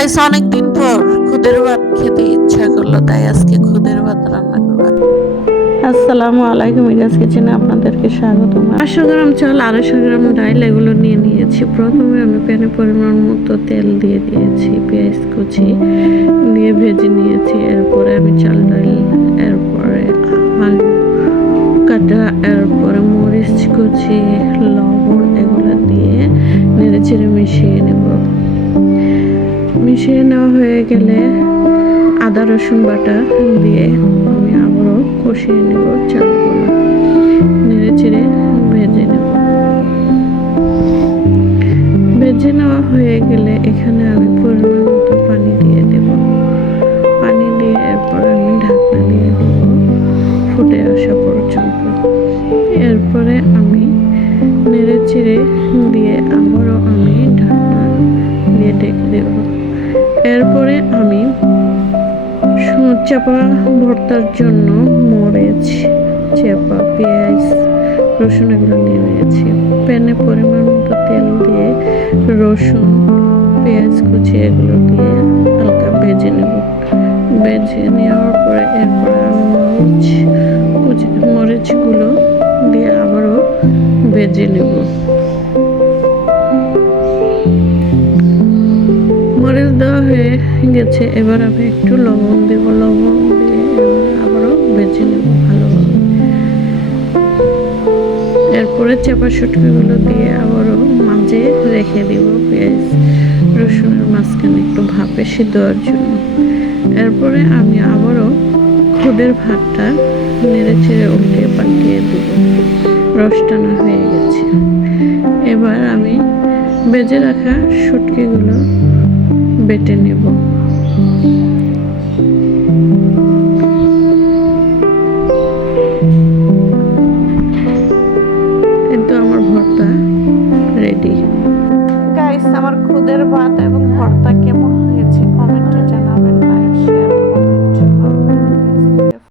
Guys অনেকদিন পর খুদের ভাত খেতে ইচ্ছা করলো, তাই আজকে খুদের ভাত রান্না করবো। আসসালামু আলাইকুম, ইরাজ কিচেনে আপনাদেরকে স্বাগতম। 500 গ্রাম চাল, 250 গ্রাম ডাল এগুলো নিয়ে নিয়েছি। প্রথমে আমি প্যানে পরিমাণ মতো তেল দিয়ে দিয়েছি, পেঁয়াজ কুচি দিয়ে ভেজে নিয়েছি। এরপরে আমি চাল ডাল, এরপরে আলু কাটা, এরপরে মরিচ কুচি, লবণ এগুলো দিয়ে নেড়ে চেড়ে মিশিয়ে নেব। মিশিয়ে নেওয়া হয়ে গেলে আদা রসুন বাটা দিয়ে আমি আবারও কষিয়ে নেব। চালগুলো নেড়ে চেড়ে ভেজে নেব। ভেজে নেওয়া হয়ে গেলে এখানে আমি পরিমাণ মতো পানি দিয়ে দেব। পানি দিয়ে এরপর আমি ঢাকনা দিয়ে দেব ফুটে আসা পর্যন্ত। এরপরে আমি নেড়ে চেড়ে দিয়ে আবারও আমি ঢাকনা দিয়ে ঢেকে দেব। এরপরে আমি চাপা ভর্তার জন্য মরিচ, চাপা, পেঁয়াজ, রসুন এগুলো নিয়ে নিয়েছি। প্যানে পরিমাণ মতো তেল দিয়ে রসুন, পেঁয়াজ কুচি এগুলো দিয়ে হালকা ভেজে নেব। ভেজে নেওয়ার পরে এরপরে আমি মরিচগুলো দিয়ে আবারও ভেজে নেব। মরিচ দেওয়া হয়ে গেছে, এবার আমি একটু লবণ দেব। লবণ দিয়ে আবারও ভেজে নেব ভালোভাবে। এরপরে চাপা শুটকিগুলো দিয়ে আবারও মাঝে রেখে দিব, পেঁয়াজ রসুনের মাঝখানে একটু ভাপে সিদ্ধ হওয়ার জন্য। এরপরে আমি আবারও খুদের ভাতটা নেড়ে চেড়ে উল্টিয়ে পাল্টিয়ে দেব। রস টানা হয়ে গেছে। এবার আমি ভেজে রাখা শুটকিগুলো বেটে নেব। কিন্তু আমার ভর্তা রেডি। গাইস, আমার খুদের ভাত এবং